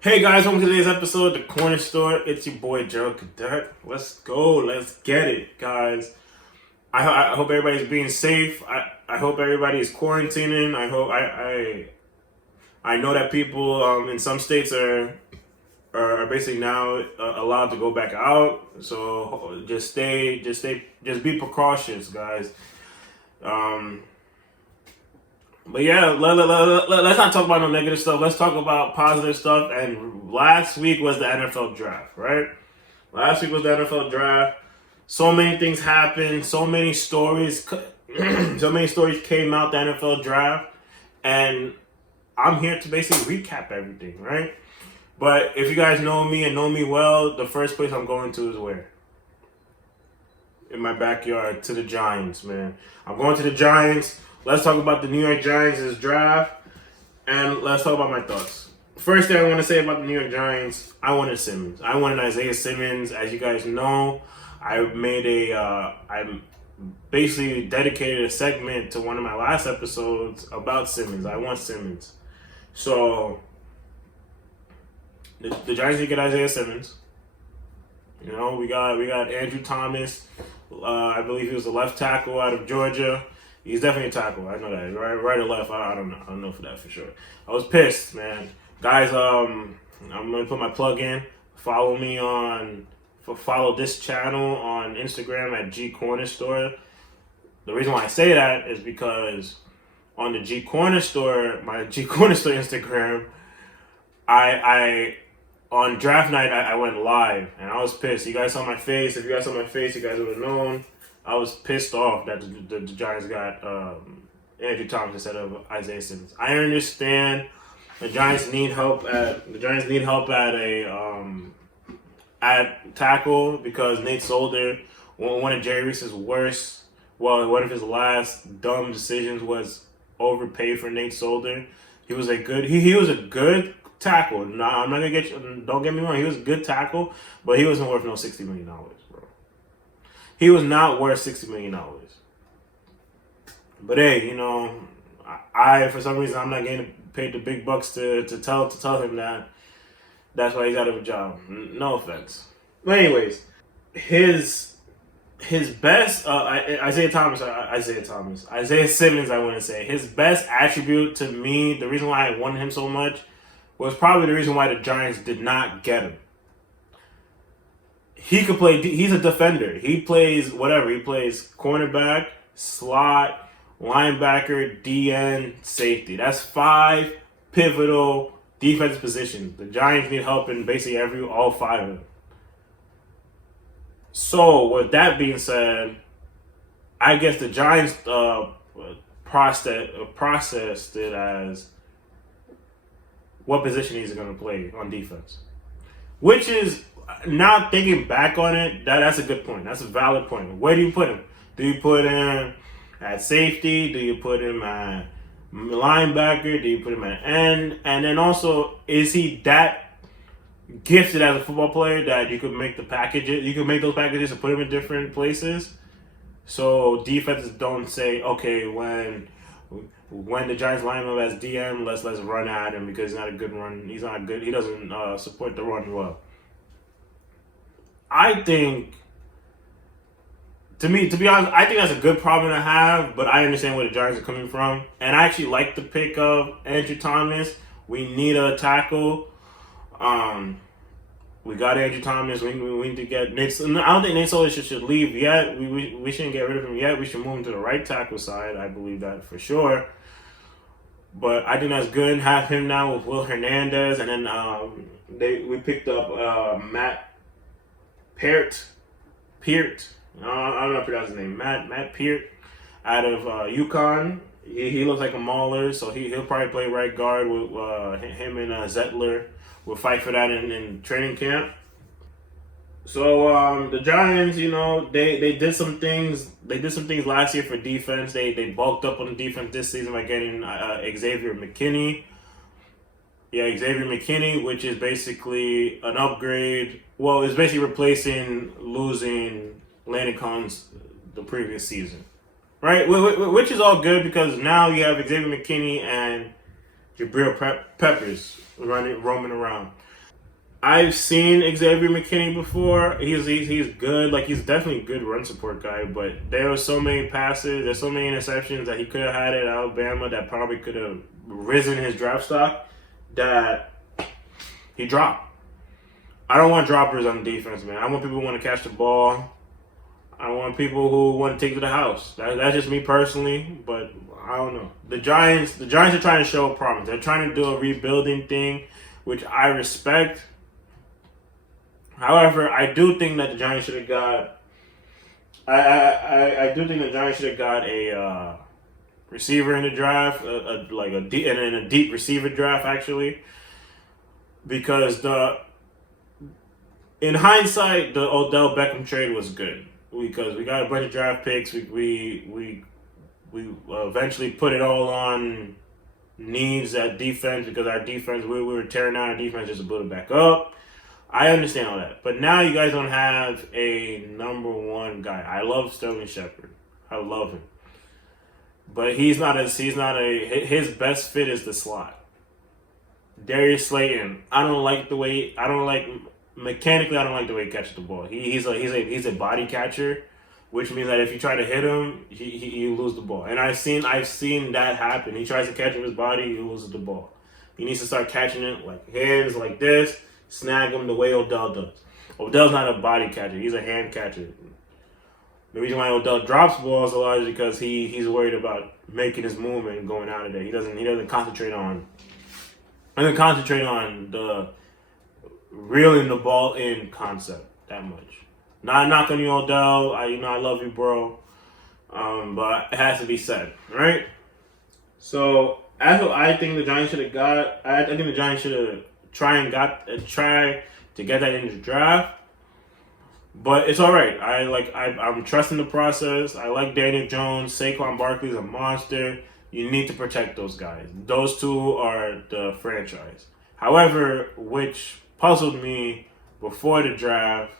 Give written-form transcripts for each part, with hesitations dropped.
Hey guys, welcome to today's episode of The Corner Store. It's your boy Gerald Cadet. Let's go. Let's get it, guys. I hope everybody's being safe. I hope everybody is quarantining. I know that people in some states are basically now allowed to go back out. So just be precautious, guys. But yeah, let's not talk about no negative stuff. Let's talk about positive stuff. And last week was the NFL draft, right? Last week was the NFL draft. So many things happened. So many stories. So many stories came out the NFL draft, and I'm here to basically recap everything, right? But if you guys know me and know me well, the first place I'm going to is where? In my backyard, to the Giants, man. I'm going to the Giants. Let's talk about the New York Giants' draft, and let's talk about my thoughts. First thing I want to say about the New York Giants, I wanted Simmons. I wanted Isaiah Simmons. As you guys know, I basically dedicated a segment to one of my last episodes about Simmons. I want Simmons. So, the Giants need to get Isaiah Simmons. You know, we got Andrew Thomas. I believe he was a left tackle out of Georgia. He's definitely a tackle. I know that. Right or left, I don't know. I don't know for that for sure. I was pissed, man. Guys, I'm going to put my plug in. Follow this channel on Instagram at G Corner Store. The reason why I say that is because on the G Corner Store, my G Corner Store Instagram, I on draft night, I went live, and I was pissed. You guys saw my face. If you guys saw my face, you guys would have known. I was pissed off that the Giants got Andrew Thomas instead of Isaiah Simmons. I understand the Giants need help at at tackle because Nate Solder, one of Jerry Reese's worst, one of his last dumb decisions was overpay for Nate Solder. He was a good tackle. No, I'm not gonna don't get me wrong. He was a good tackle, but he wasn't worth no $60 million, bro. He was not worth $60 million. But hey, you know, I for some reason I'm not getting paid the big bucks to tell him that. That's why he's out of a job. No offense. But anyways, his best Isaiah Simmons, I want to say his best attribute to me, the reason why I wanted him so much was probably the reason why the Giants did not get him. He could play. He's a defender. He plays whatever. He plays cornerback, slot, linebacker, DN, safety. That's 5 pivotal defensive positions. The Giants need help in basically all 5 of them. So with that being said, I guess the Giants processed it as what position he's going to play on defense, which is. Now thinking back on it, that's a good point. That's a valid point. Where do you put him? Do you put him at safety? Do you put him at linebacker? Do you put him at end? And then also, is he that gifted as a football player that you could make the packages? You could make those packages and put him in different places, so defenses don't say, okay, when the Giants line him up as DM, let's run at him because he's not a good run. He's not good. He doesn't support the run well. I think, to be honest, I think that's a good problem to have, but I understand where the Giants are coming from. And I actually like the pick of Andrew Thomas. We need a tackle. We got Andrew Thomas. We need to get Nate. I don't think Nate Solder should leave yet. We shouldn't get rid of him yet. We should move him to the right tackle side. I believe that for sure. But I think that's good. Have him now with Will Hernandez. And then we picked up Matt Peart. I don't know how to pronounce his name. Matt Peart out of UConn. He looks like a mauler, so he'll probably play right guard with him and Zettler. Will fight for that in training camp. So the Giants, you know, they did some things. They did some things last year for defense. They bulked up on the defense this season by getting Xavier McKinney. Yeah, Xavier McKinney, which is basically an upgrade. Well, it's basically replacing losing Landon Collins the previous season, right? Which is all good because now you have Xavier McKinney and Jabril Peppers roaming around. I've seen Xavier McKinney before. He's good. Like, he's definitely a good run support guy. But there were so many passes, there's so many interceptions that he could have had at Alabama that probably could have risen his draft stock that he dropped. I don't want droppers on defense, man. I want people who want to catch the ball. I want people who want to take to the house. That's just me personally, but I don't know. The Giants are trying to show a promise. They're trying to do a rebuilding thing, which I respect. However, I do think that the Giants should have got. I do think the Giants should have got a receiver in the draft, a deep receiver draft actually, because in hindsight the Odell Beckham trade was good because we got a bunch of draft picks. We eventually put it all on needs at defense because our defense we were tearing down our defense just to build it back up. I understand all that, but now you guys don't have a number one guy. I love Sterling Shepard. I love him, but his best fit is the slot. Darius Slayton. Mechanically, I don't like the way he catches the ball. He's a body catcher, which means that if you try to hit him, you lose the ball. And I've seen that happen. He tries to catch it with his body, he loses the ball. He needs to start catching it like hands like this, snag him the way Odell does. Odell's not a body catcher; he's a hand catcher. The reason why Odell drops balls a lot is because he's worried about making his movement and going out of there. He doesn't concentrate on the reeling the ball in concept that much. Not knocking you, Odell. I love you, bro. But it has to be said, right? So that's what I think the Giants should have got. I think the Giants should have tried to get that in the draft. But it's all right. I'm trusting the process. I like Daniel Jones. Saquon Barkley's a monster. You need to protect those guys. Those two are the franchise. However, which puzzled me before the draft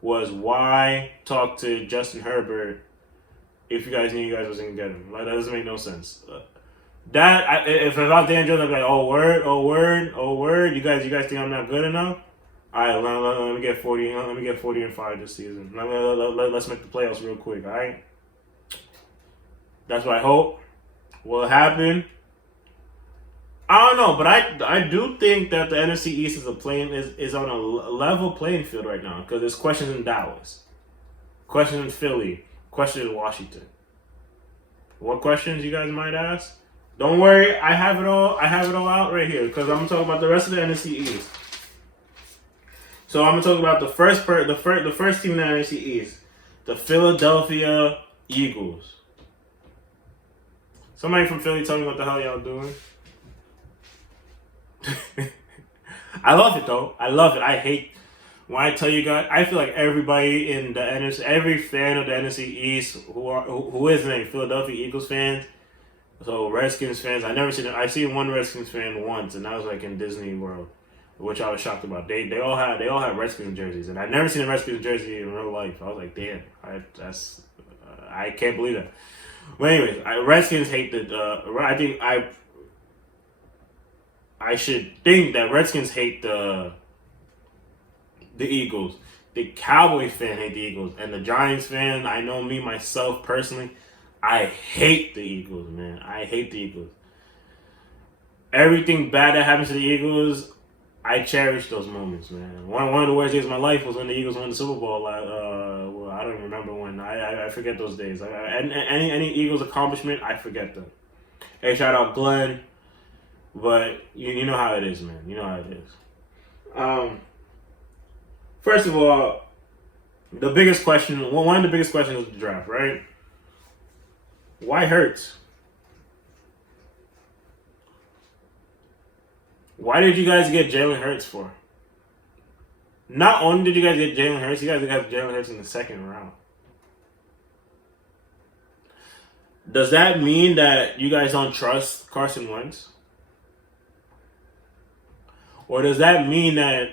was why talk to Justin Herbert if you guys knew you guys wasn't gonna get him. Like, that doesn't make no sense. If I was Dan Jones, I'd be like, oh word. You guys think I'm not good enough? All right, let me get 40. Let me get 40-5 this season. Let's make the playoffs real quick. All right. That's what I hope will happen. I don't know, but I do think that the NFC East is on a level playing field right now because there's questions in Dallas, questions in Philly, questions in Washington. What questions you guys might ask? Don't worry, I have it all out right here because I'm gonna talk about the rest of the NFC East. So I'm gonna talk about the first team in the NFC East, the Philadelphia Eagles. Somebody from Philly, tell me what the hell y'all doing. I love it though. I love it. I hate when I tell you guys. I feel like everybody in the NFC, every fan of the NFC East who isn't a Philadelphia Eagles fan, so Redskins fans. I seen one Redskins fan once, and that was like in Disney World, which I was shocked about. They all had Redskins jerseys, and I'd never seen a Redskins jersey in real life. I was like, damn, I can't believe that. Well, anyways, Redskins hate I should think that Redskins hate the Eagles. The Cowboys fan hate the Eagles. And the Giants fan, I know me, myself, personally, I hate the Eagles, man. I hate the Eagles. Everything bad that happens to the Eagles, I cherish those moments, man. One of the worst days of my life was when the Eagles won the Super Bowl. I don't even remember when. I forget those days. Any Eagles accomplishment, I forget them. Hey, shout out Glenn. But you know how it is, man. You know how it is. First of all, the biggest question, one of the biggest questions of the draft, right? Why Hurts? Why did you guys get Jalen Hurts for? Not only did you guys get Jalen Hurts, you guys got Jalen Hurts in the second round. Does that mean that you guys don't trust Carson Wentz? Or does that mean that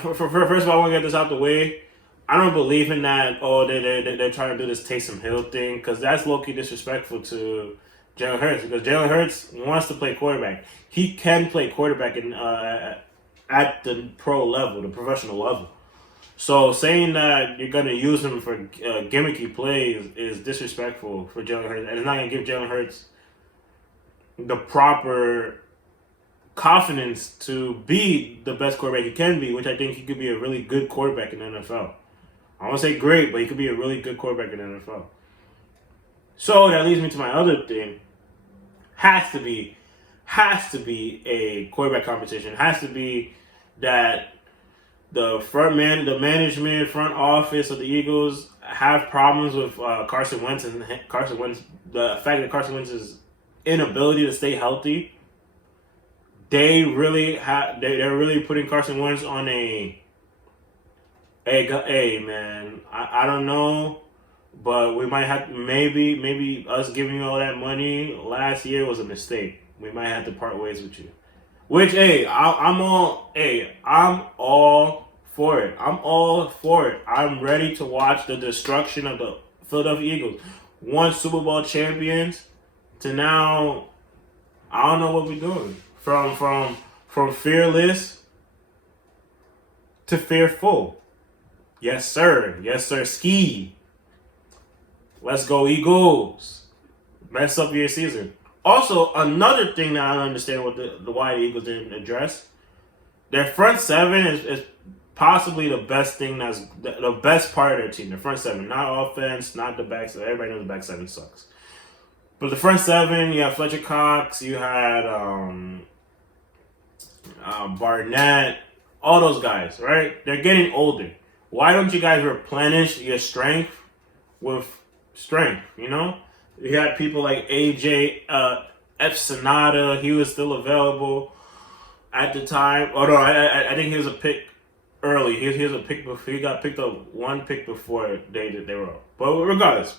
first of all, I want to get this out the way. I don't believe in that. Oh, they're trying to do this Taysom Hill thing because that's low-key disrespectful to Jalen Hurts because Jalen Hurts wants to play quarterback. He can play quarterback at the pro level, the professional level. So saying that you're going to use him for gimmicky plays is disrespectful for Jalen Hurts, and it's not going to give Jalen Hurts the proper confidence to be the best quarterback he can be, which I think he could be a really good quarterback in the NFL. I won't say great, but he could be a really good quarterback in the NFL. So that leads me to my other thing. Has to be a quarterback competition. Has to be that the management, front office of the Eagles have problems with Carson Wentz, and the fact that Carson Wentz's inability to stay healthy. They're really putting Carson Wentz on a man. I don't know, but we might have maybe us giving you all that money last year was a mistake. We might have to part ways with you. Which I'm all for it. I'm all for it. I'm ready to watch the destruction of the Philadelphia Eagles. Once Super Bowl champions to now, I don't know what we're doing. From fearless to fearful. Yes, sir. Yes, sir. Ski. Let's go, Eagles. Mess up your season. Also, another thing that I don't understand what the why the Eagles didn't address. Their front seven is possibly the best thing that's the best part of their team. The front seven, not offense, not the back seven. Everybody knows the back seven sucks. But the front seven, you have Fletcher Cox, you had Barnett, all those guys, right? They're getting older. Why don't you guys replenish your strength with strength, you know? You had people like AJ F. Sonata. He was still available at the time. Oh, no, I think he was a pick early. He was a pick before. He got picked up one pick before they were up. But regardless.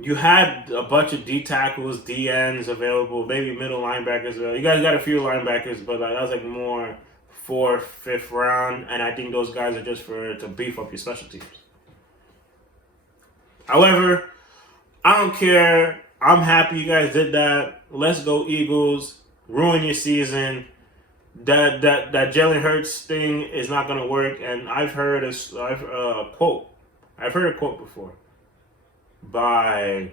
You had a bunch of D tackles, D ends available, maybe middle linebackers. You guys got a few linebackers, but that was like more 4th, 5th round, and I think those guys are just to beef up your special teams. However, I don't care. I'm happy you guys did that. Let's go Eagles. Ruin your season. That Jalen Hurts thing is not gonna work, and I've heard a quote. I've heard a quote before by,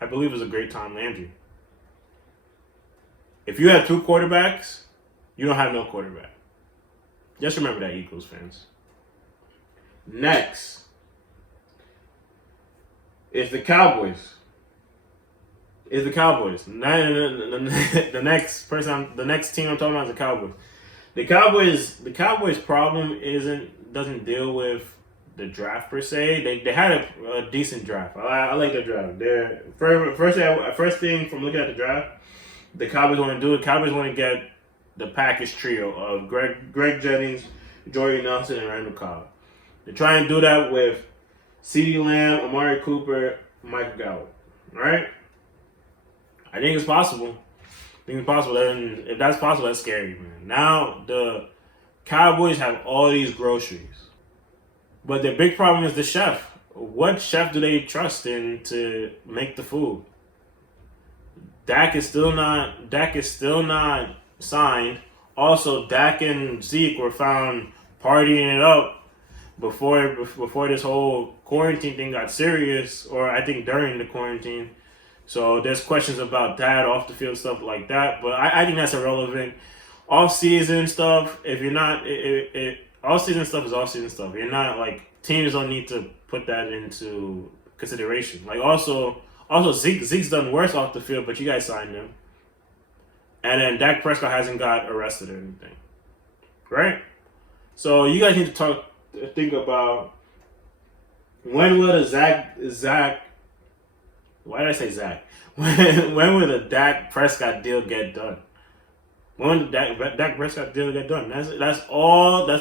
I believe it was a great Tom Landry. If you have two quarterbacks, you don't have no quarterback. Just remember that, Eagles fans. Next is the Cowboys. The next team I'm talking about is the Cowboys. The Cowboys' problem doesn't deal with the draft per se. They had a decent draft. I like the draft. First thing from looking at the draft, the Cowboys want to get the package trio of Greg Jennings, Jordy Nelson, and Randall Cobb. They're trying to do that with CeeDee Lamb, Amari Cooper, Michael Gallup. Right? I think it's possible. And if that's possible, that's scary, man. Now the Cowboys have all these groceries. But the big problem is the chef. What chef do they trust in to make the food? Dak is still not signed. Also, Dak and Zeke were found partying it up before this whole quarantine thing got serious, or I think during the quarantine. So there's questions about that, off the field stuff like that. But I think that's irrelevant. Off season stuff. If you're not, all season stuff is all season stuff. You're not like teams don't need to put that into consideration. Like also Zeke's done worse off the field, but you guys signed him. And then Dak Prescott hasn't got arrested or anything, right? So you guys need to think about when will the Zach. Why did I say Zach? When will the Dak Prescott deal get done? When did Dak Prescott deal get done? That's the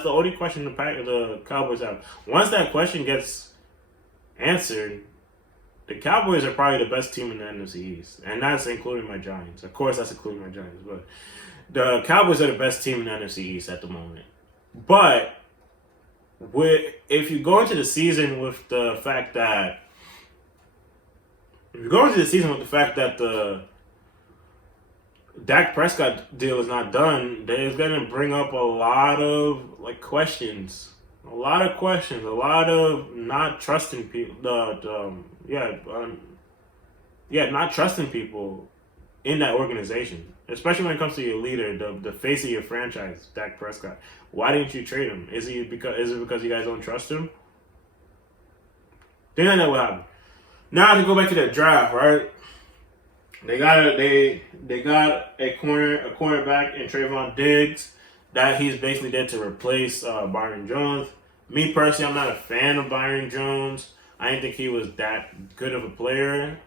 only question the Cowboys have. Once that question gets answered, the Cowboys are probably the best team in the NFC East. And that's including my Giants. Of course, that's including my Giants. But the Cowboys are the best team in the NFC East at the moment. But if you go into the season with the fact that the Dak Prescott deal is not done, it's gonna bring up a lot of questions, a lot of questions, a lot of not trusting people. Not trusting people in that organization, especially when it comes to your leader, the face of your franchise, Dak Prescott. Why didn't you trade him? Is it because you guys don't trust him? Then I know what happened. Now to go back to the draft, right? They got a cornerback in Trayvon Diggs that he's basically there to replace Byron Jones. Me personally, I'm not a fan of Byron Jones. I didn't think he was that good of a player.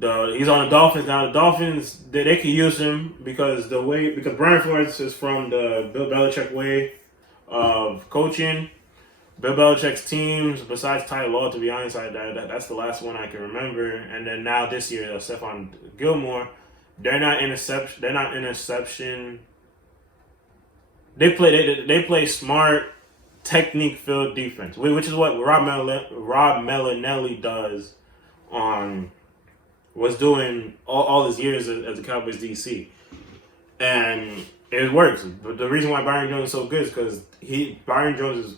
He's on the Dolphins now. The Dolphins they can use him because Brian Flores is from the Bill Belichick way of coaching. Bill Belichick's teams, besides Ty Law, to be honest, that's the last one I can remember. And then now this year, Stephon Gilmore, they're not interception. They play smart, technique-filled defense, which is what Rob Malinelli does was doing all his years as the Cowboys DC, and it works. But the reason why Byron Jones is so good is because Byron Jones is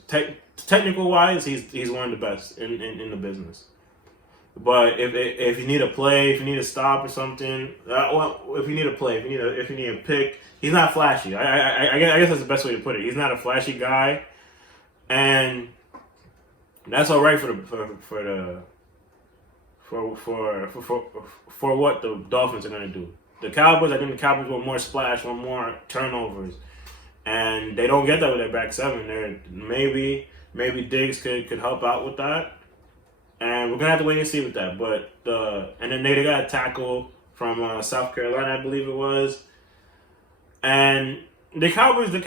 technical wise, he's one of the best in the business. But if you need a play, if you need a stop or something, if you need a play, if you need a pick, he's not flashy. I guess that's the best way to put it. He's not a flashy guy, and that's all right for what the Dolphins are gonna do. The Cowboys, I think the Cowboys want more splash, want more turnovers, and they don't get that with their back seven. Maybe Diggs could help out with that, and we're gonna have to wait and see with that. But and then they got a tackle from South Carolina, I believe it was, and the Cowboys do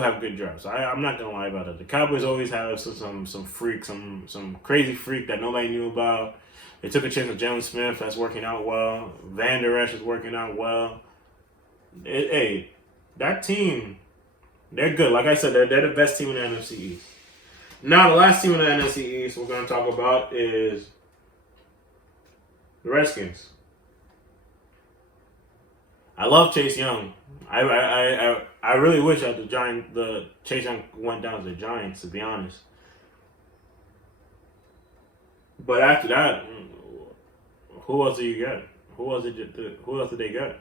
have good drafts. I'm not gonna lie about it. The Cowboys always have some freak, some crazy freak that nobody knew about. They took a chance with Jalen Smith. That's working out well. Van Der Esch is working out well. That team, they're good. Like I said, they're the best team in the NFC East. Now, the last team in the NFC East we're going to talk about is the Redskins. I love Chase Young. I really wish that the Chase Young went down to the Giants, to be honest. But after that, who else do you get? Who else did they get?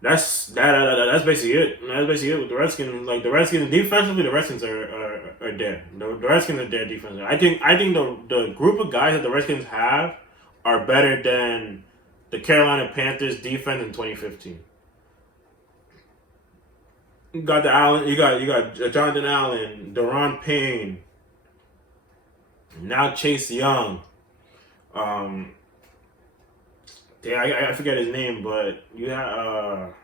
That's basically it. That's basically it with the Redskins. Like the Redskins defensively, the Redskins are dead. The Redskins are dead defensively. I think the group of guys that the Redskins have are better than the Carolina Panthers defense in 2015. You got Jonathan Allen, Daron Payne, now Chase Young. I forget his name, but you have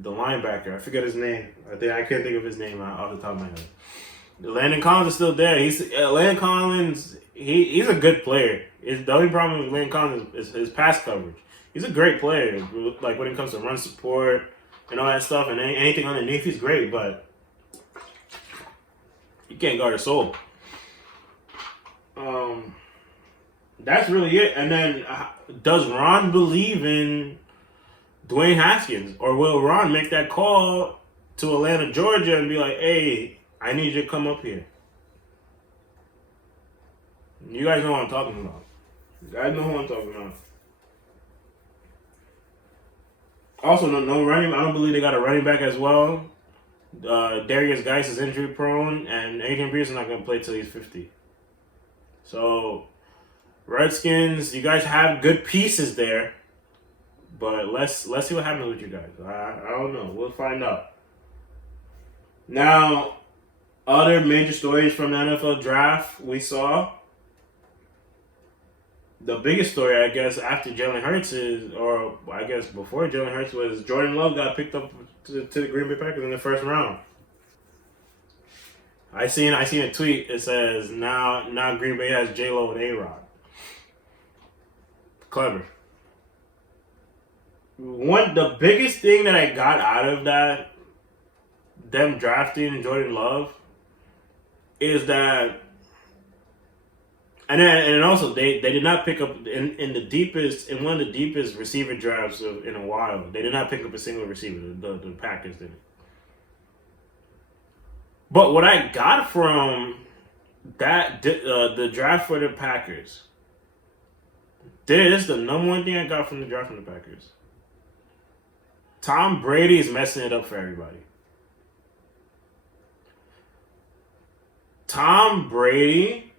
the linebacker. I forget his name. I can't think of his name off the top of my head. Landon Collins is still there. Landon Collins. He's a good player. The only problem with Landon Collins is his pass coverage. He's a great player. Like when it comes to run support and all that stuff, and anything underneath, he's great. But you can't guard a soul. That's really it. And then, does Ron believe in Dwayne Haskins, or will Ron make that call to Atlanta, Georgia, and be like, "Hey, I need you to come up here"? You guys know what I'm talking about. Also, no running. I don't believe they got a running back as well. Darius Geis is injury prone, and Adrian Peterson's not going to play till he's 50. So, Redskins, you guys have good pieces there, but let's see what happens with you guys. I don't know. We'll find out. Now, other major stories from the NFL draft we saw. The biggest story, I guess, after Jalen Hurts or I guess before Jalen Hurts, was Jordan Love got picked up to the Green Bay Packers in the first round. I seen a tweet. It says now Green Bay has J-Lo and A-Rod. Clever. The biggest thing that I got out of that, them drafting Jordan Love, is that, and also they did not pick up in one of the deepest receiver drafts in a while. They did not pick up a single receiver. The Packers didn't. But what I got from the draft for the Packers, this is the number one thing I got from the draft from the Packers. Tom Brady is messing it up for everybody. Tom Brady,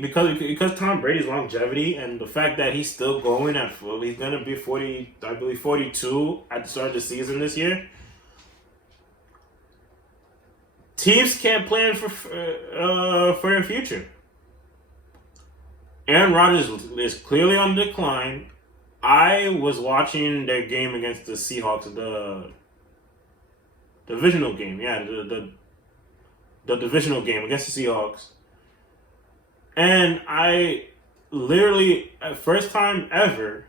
because Tom Brady's longevity and the fact that he's still going he's gonna be 40, I believe 42 at the start of the season this year. Teams can't plan for their future. Aaron Rodgers is clearly on decline. I was watching their game against the Seahawks, the divisional game. Yeah, the divisional game against the Seahawks. And I literally, first time ever,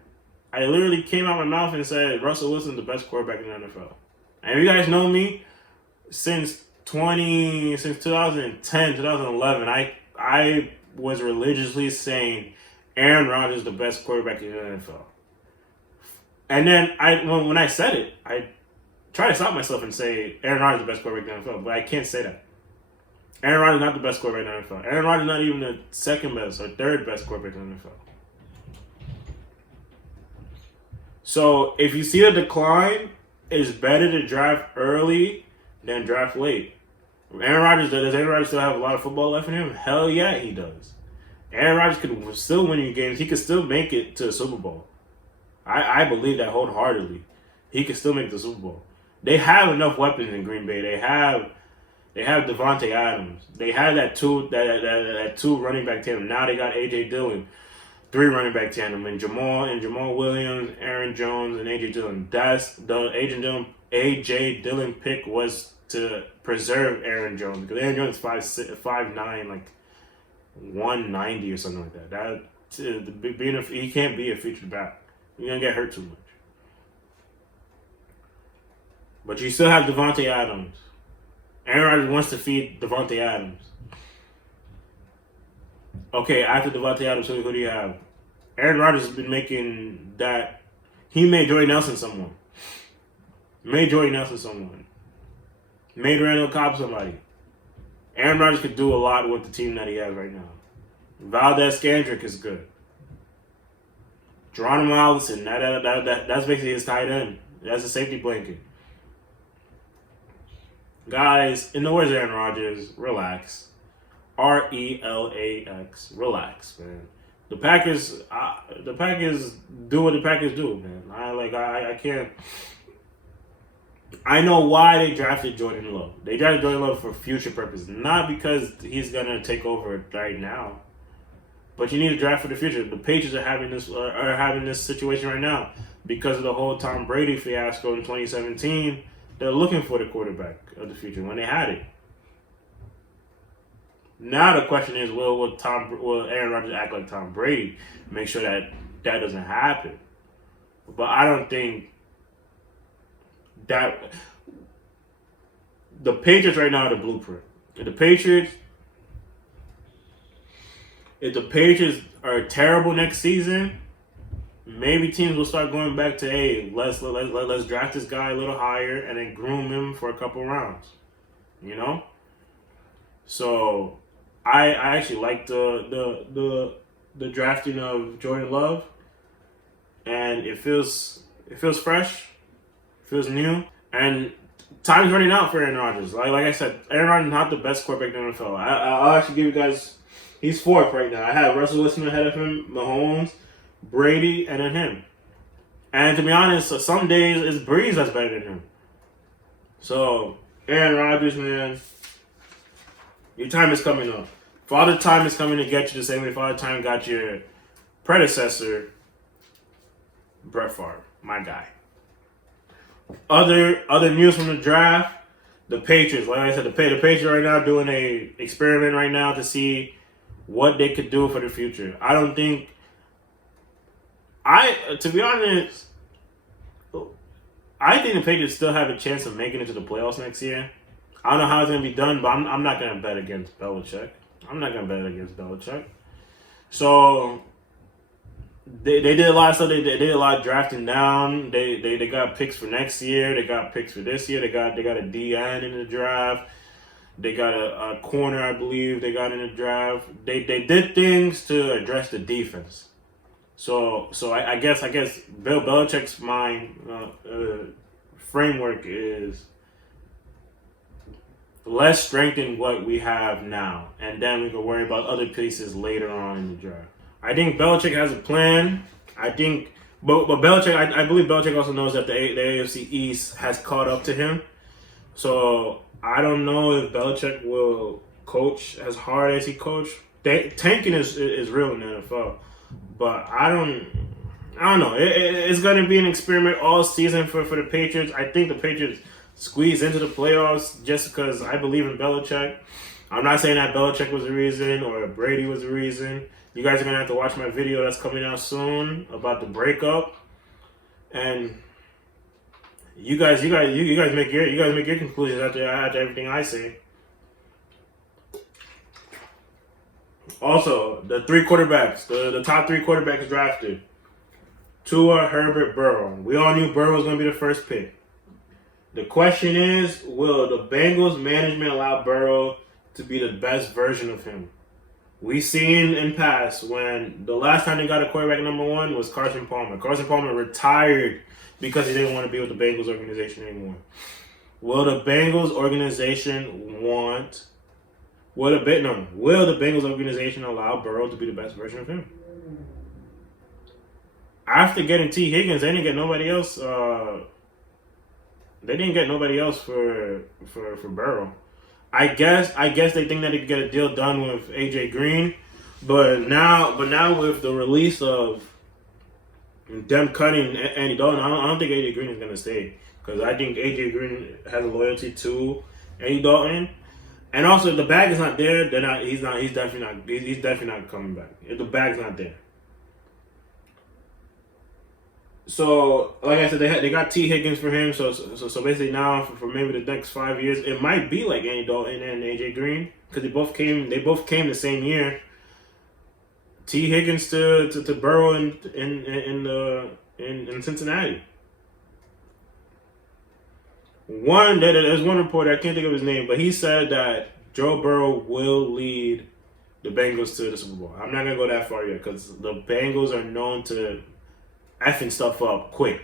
I literally came out my mouth and said Russell Wilson's the best quarterback in the NFL. And you guys know me since 2010, 2011. I was religiously saying Aaron Rodgers is the best quarterback in the NFL. And then when I said it, I tried to stop myself and say Aaron Rodgers is the best quarterback in the NFL, but I can't say that. Aaron Rodgers is not the best quarterback in the NFL. Aaron Rodgers is not even the second best or third best quarterback in the NFL. So if you see a decline, it's better to draft early than draft late. Does Aaron Rodgers still have a lot of football left in him? Hell yeah, he does. Aaron Rodgers could still win you games. He could still make it to the Super Bowl. I believe that wholeheartedly. He could still make the Super Bowl. They have enough weapons in Green Bay. They have Devontae Adams. They have that two running back tandem. Now they got AJ Dillon, 3 running back tandem, and Jamal Williams, Aaron Jones, and AJ Dillon. That's the AJ Dillon pick was to preserve Aaron Jones, because Aaron Jones is 5'9", like 190 or something like that. He can't be a featured back. You're gonna get hurt too much. But you still have Devontae Adams. Aaron Rodgers wants to feed Devontae Adams. Okay, after Devontae Adams, who do you have? Aaron Rodgers has been making that. He made Jordy Nelson someone. Made Randall Cobb somebody. Aaron Rodgers could do a lot with the team that he has right now. Valdez-Scandrick is good. Geronimo Allison, that's basically his tight end. That's a safety blanket. Guys, in the words of Aaron Rodgers, relax. RELAX. Relax, man. The Packers do what the Packers do, man. I can't. I know why they drafted Jordan Love. They drafted Jordan Love for future purposes, not because he's gonna take over right now. But you need to draft for the future. The Patriots are having this situation right now because of the whole Tom Brady fiasco in 2017. They're looking for the quarterback of the future when they had it. Now the question is, will Aaron Rodgers act like Tom Brady? Make sure that doesn't happen. But I don't think that the Patriots right now are the blueprint. If the Patriots are terrible next season, maybe teams will start going back to, hey, let's draft this guy a little higher and then groom him for a couple rounds. You know? So I actually like the drafting of Jordan Love, and it feels fresh, feels new, and time's running out for Aaron Rodgers. Like I said, Aaron Rodgers is not the best quarterback in the NFL. I'll actually give you guys. He's 4th right now. I have Russell Wilson ahead of him, Mahomes, Brady, and then him. And to be honest, some days it's Breeze that's better than him. So, Aaron Rodgers, man, your time is coming up. Father Time is coming to get you the same way Father Time got your predecessor, Brett Favre, my guy. Other news from the draft, the Patriots. Like I said, the Patriots right now doing a experiment right now to see what they could do for the future. I don't think, to be honest, I think the Patriots still have a chance of making it to the playoffs next year. I don't know how it's going to be done, but I'm not going to bet against Belichick. I'm not going to bet against Belichick. So they did a lot of stuff. They did a lot of drafting down. They got picks for next year. They got picks for this year. They got a DN in the draft. They got a corner, I believe. They got in the draft. They did things to address the defense. So I guess Bill Belichick's mind framework is let's strengthen what we have now, and then we can worry about other pieces later on in the draft. I think Belichick has a plan. But Belichick, I believe Belichick also knows that the AFC East has caught up to him. So I don't know if Belichick will coach as hard as he coached. Tanking is real in the NFL, but I don't know. It's going to be an experiment all season for the Patriots. I think the Patriots squeeze into the playoffs just because I believe in Belichick. I'm not saying that Belichick was the reason or Brady was the reason. You guys are going to have to watch my video that's coming out soon about the breakup. And you guys make your conclusions after everything I say. Also, the three quarterbacks, the top three quarterbacks drafted. Tua, Herbert, Burrow. We all knew Burrow was going to be the first pick. The question is, will the Bengals management allow Burrow to be the best version of him? We've seen in past when the last time they got a quarterback number one was Carson Palmer. Carson Palmer retired because he didn't want to be with the Bengals organization anymore. Will the Bengals organization will the Bengals organization allow Burrow to be the best version of him? After getting T. Higgins, they didn't get nobody else. They didn't get nobody else for Burrow. I guess they think that they could get a deal done with AJ Green, but now with the release of them cutting Andy Dalton, I don't think AJ Green is gonna stay because I think AJ Green has a loyalty to Andy Dalton, and also if the bag is not there, he's definitely not coming back. If the bag's not there. So, like I said, they got T. Higgins for him. So basically now for maybe the next 5 years, it might be like Andy Dalton and AJ Green because they both came the same year. T. Higgins to Burrow in Cincinnati. There's one reporter, I can't think of his name, but he said that Joe Burrow will lead the Bengals to the Super Bowl. I'm not gonna go that far yet because the Bengals are known to effing stuff up quick.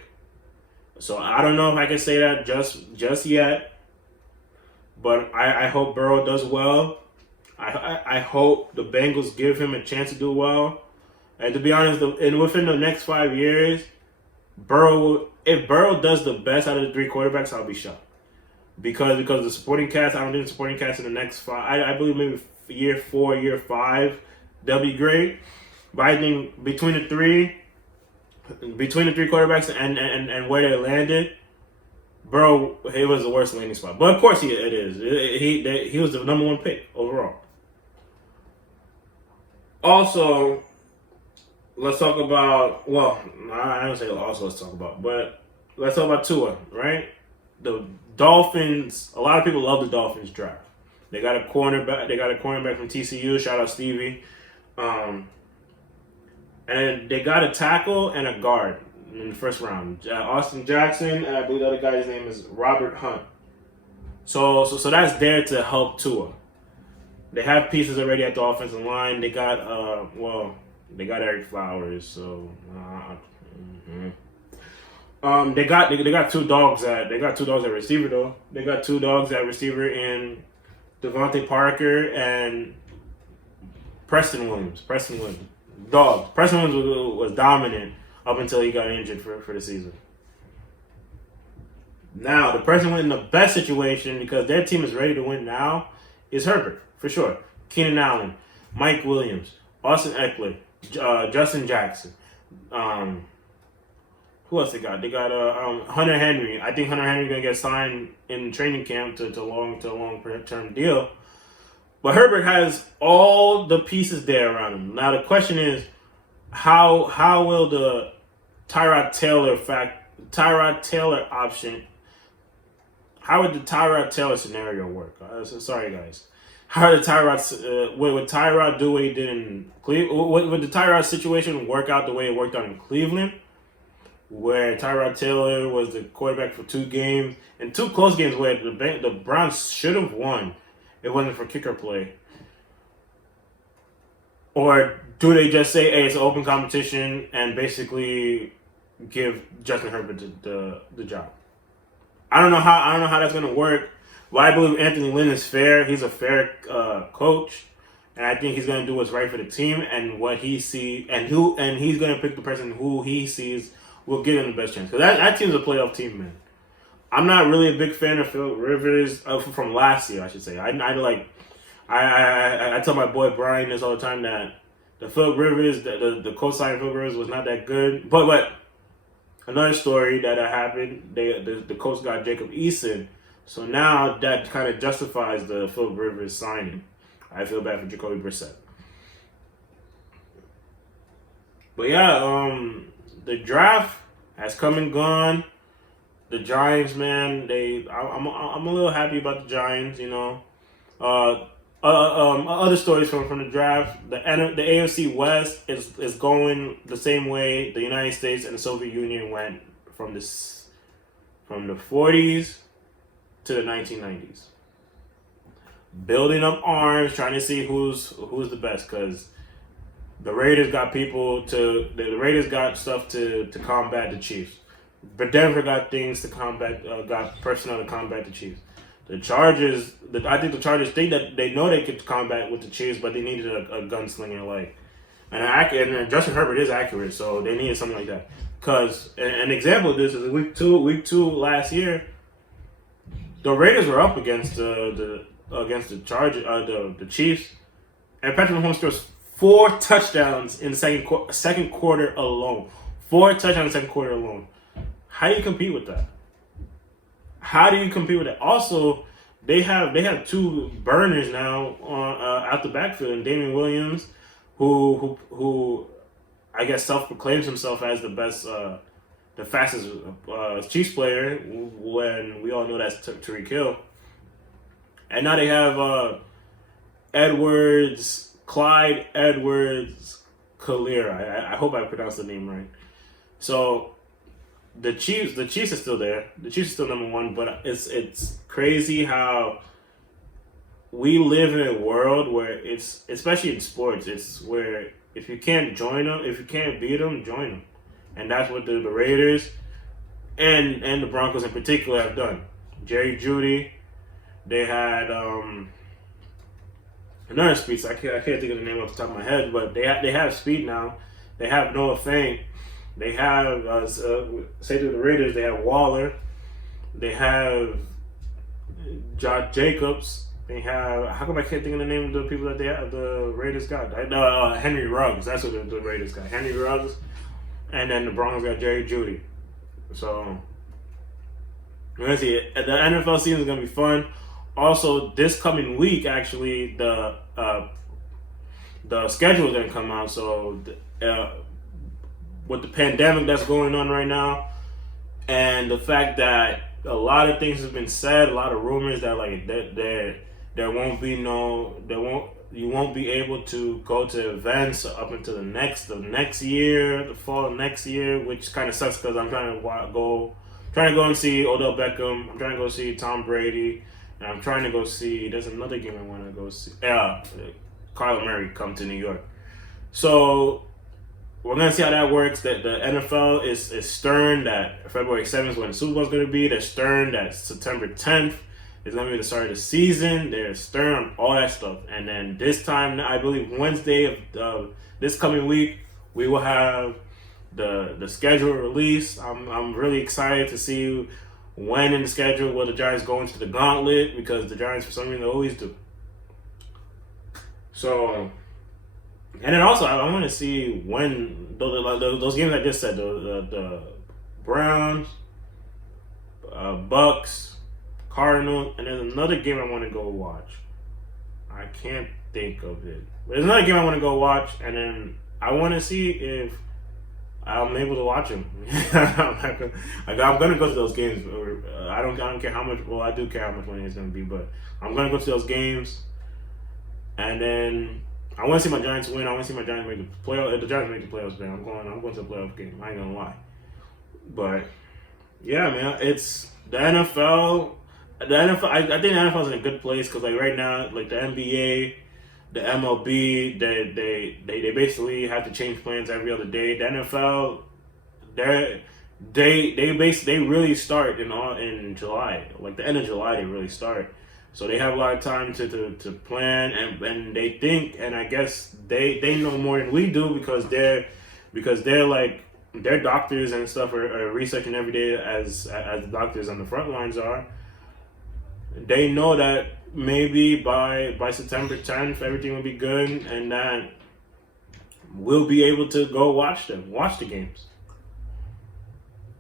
So I don't know if I can say that just yet. But I hope Burrow does well. I hope the Bengals give him a chance to do well. And to be honest, within the next 5 years, if Burrow does the best out of the three quarterbacks, I'll be shocked. Because the supporting cast, I don't think the supporting cast in the next 5, I believe maybe year 4, year 5, they'll be great. But I think between the three quarterbacks and where they landed, Burrow, it was the worst landing spot. But of course it is. He was the number one pick overall. Also, let's talk about, I don't say also let's talk about, but let's talk about Tua, right? The Dolphins, a lot of people love the Dolphins draft. They got a cornerback from TCU, shout out Stevie. And they got a tackle and a guard in the first round. Austin Jackson, and I believe the other guy's name is Robert Hunt. So that's there to help Tua. They have pieces already at the offensive line. They got Eric Flowers. So they got two dogs at receiver though. They got two dogs at receiver in Devontae Parker and Preston Williams. Preston Williams was dominant up until he got injured for the season. Now, the person in the best situation, because their team is ready to win now, is Herbert, for sure. Keenan Allen, Mike Williams, Austin Eckler, Justin Jackson. Who else they got? They got Hunter Henry. I think Hunter Henry going to get signed in training camp to a long-term deal. But Herbert has all the pieces there around him. Now the question is, how will the Tyrod Taylor Tyrod Taylor option. How would the Tyrod Taylor scenario work? Sorry, guys. How did Tyrod would Tyrod do what he did in Cleveland? Would the Tyrod situation work out the way it worked out in Cleveland, where Tyrod Taylor was the quarterback for 2 games and 2 close games where the Browns should have won? It wasn't for kicker play. Or do they just say, "Hey, it's an open competition," and basically give Justin Herbert the job? I don't know how that's gonna work. Well, I believe Anthony Lynn is fair. He's a fair coach, and I think he's gonna do what's right for the team and what he sees, and he's gonna pick the person who he sees will give him the best chance. Because that team's a playoff team, man. I'm not really a big fan of Phil Rivers from last year, I should say. I tell my boy Brian this all the time that the Phil Rivers, the co-sign Phil Rivers was not that good. But another story that happened, the coach got Jacob Eason, so now that kind of justifies the Phil Rivers signing. I feel bad for Jacoby Brissett. But yeah, the draft has come and gone. The Giants, man, I'm a little happy about the Giants, you know. Other stories from the draft. The AFC West is going the same way the United States and the Soviet Union went from the 40s to the 1990s. Building up arms, trying to see who's the best, because the Raiders got stuff to combat the Chiefs. But Denver got things to got personnel to combat the Chiefs. The Chargers, I think the Chargers think that they know they could combat with the Chiefs, but they needed a gunslinger and Justin Herbert is accurate, so they needed something like that. Because an example of this is week two last year, the Raiders were up against the Chargers, the Chiefs, and Patrick Mahomes throws 4 touchdowns in the second quarter alone. 4 touchdowns in the second quarter alone. How do you compete with that? Also, they have 2 burners now out the backfield, and Damian Williams, who I guess self-proclaims himself as the fastest Chiefs player, when we all know that's Tyreek Hill. And now they have Clyde Edwards-Helaire. I hope I pronounced the name right. So the Chiefs are still there. The Chiefs are still number 1, but it's crazy how we live in a world where it's, especially in sports, it's where if you can't join them, if you can't beat them, join them. And that's what the Raiders and the Broncos in particular have done. Jerry Jeudy, they had another speed. So I can't think of the name off the top of my head, but they have speed now. They have Noah Fant. They have say to the Raiders, they have Waller. They have Josh Jacobs. They have, how come I can't think of the name of the people that the Raiders got? Henry Ruggs. That's what the Raiders got. Henry Ruggs. And then the Broncos got Jerry Jeudy. So we're gonna see it. The NFL season is gonna be fun. Also, this coming week, actually, the schedule is gonna come out. So with the pandemic that's going on right now, and the fact that a lot of things have been said, a lot of rumors that you won't be able to go to events up until the next year, the fall of next year, which kind of sucks because I'm trying to go and see Odell Beckham. I'm trying to go see Tom Brady, and I'm trying to go see. There's another game I want to go see. Kyler Murray come to New York. So we're gonna see how that works. That the NFL is stern that February 7th is when the Super Bowl is gonna be. They're stern that September 10th is gonna be the start of the season. They're stern on all that stuff. And then this time, I believe Wednesday of this coming week, we will have the schedule release. I'm really excited to see when in the schedule will the Giants go into the gauntlet, because the Giants for some reason always do. So. And then also, I want to see when those games I just said, the Browns, Bucks, Cardinals, and there's another game I want to go watch. I can't think of it. But there's another game I want to go watch, and then I want to see if I'm able to watch them. I'm gonna go to those games. I don't care how much. Well, I do care how much money it's gonna be, but I'm gonna go to those games. And then I want to see my Giants win. I want to see my Giants make the playoff. If the Giants make the playoffs, man, I'm going to the playoff game. I ain't gonna lie. But yeah, man, it's the NFL. The NFL. I think the NFL is in a good place because like right now, like the NBA, the MLB, they basically have to change plans every other day. The NFL, they really start in July, like the end of July they really start. So they have a lot of time to plan and they think, and I guess they know more than we do because they're like their doctors and stuff are researching every day as the doctors on the front lines are. They know that maybe by September 10th everything will be good and that we'll be able to go watch the games.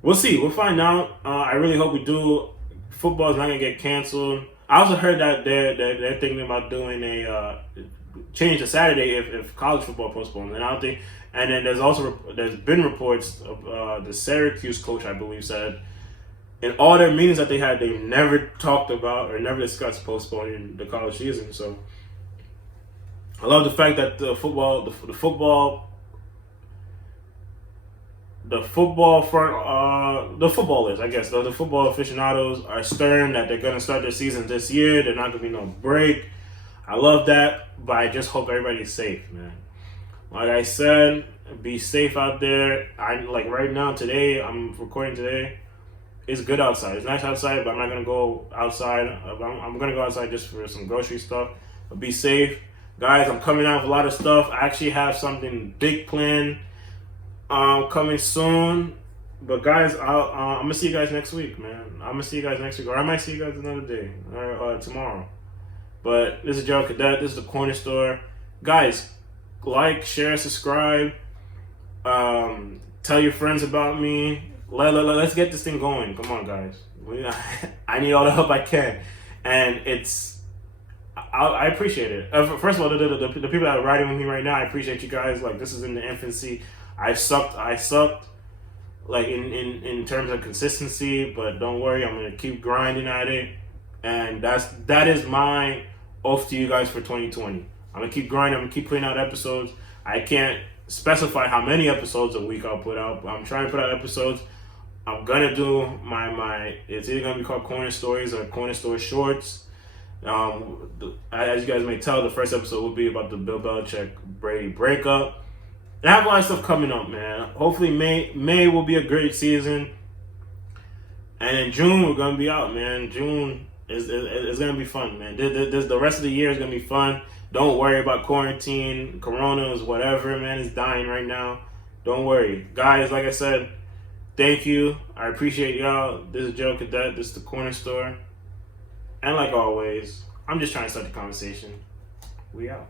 We'll see. We'll find out. I really hope we do. Football is not gonna get canceled. I also heard that they're thinking about doing a change to Saturday if college football postponed. And I don't think. And then there's been reports of the Syracuse coach, I believe, said in all their meetings that they had, they never talked about or never discussed postponing the college season. So I love the fact that the football footballers, I guess, the football aficionados are stern that they're going to start their season this year. They're not going to be no break. I love that, but I just hope everybody's safe, man. Like I said, be safe out there. Like right now, today, I'm recording today. It's good outside. It's nice outside, but I'm not going to go outside. I'm going to go outside just for some grocery stuff. But be safe. Guys, I'm coming out with a lot of stuff. I actually have something big planned coming soon. But guys, I'm gonna see you guys next week, man. I'm gonna see you guys next week, or I might see you guys another day, or tomorrow. But this is Joe Cadet. This is the Corner Store, guys. Like, share, subscribe. Tell your friends about me. Let's get this thing going. Come on, guys. I need all the help I can, and I appreciate it. First of all, the people that are riding with me right now, I appreciate you guys. Like, this is in the infancy. I sucked. Like in terms of consistency, but don't worry, I'm gonna keep grinding at it, and that is my oath to you guys for 2020. I'm gonna keep grinding. I'm gonna keep putting out episodes. I can't specify how many episodes a week I'll put out, but I'm trying to put out episodes. I'm gonna do my it's either gonna be called Corner Stories or Corner Store Shorts. As you guys may tell, the first episode will be about the Bill Belichick Brady breakup. I have a lot of stuff coming up, man. Hopefully May will be a great season. And in June, we're going to be out, man. June is going to be fun, man. The rest of the year is going to be fun. Don't worry about quarantine, coronas, whatever, man. It's dying right now. Don't worry. Guys, like I said, thank you. I appreciate y'all. This is Joe Cadet. This is the Corner Store. And like always, I'm just trying to start the conversation. We out.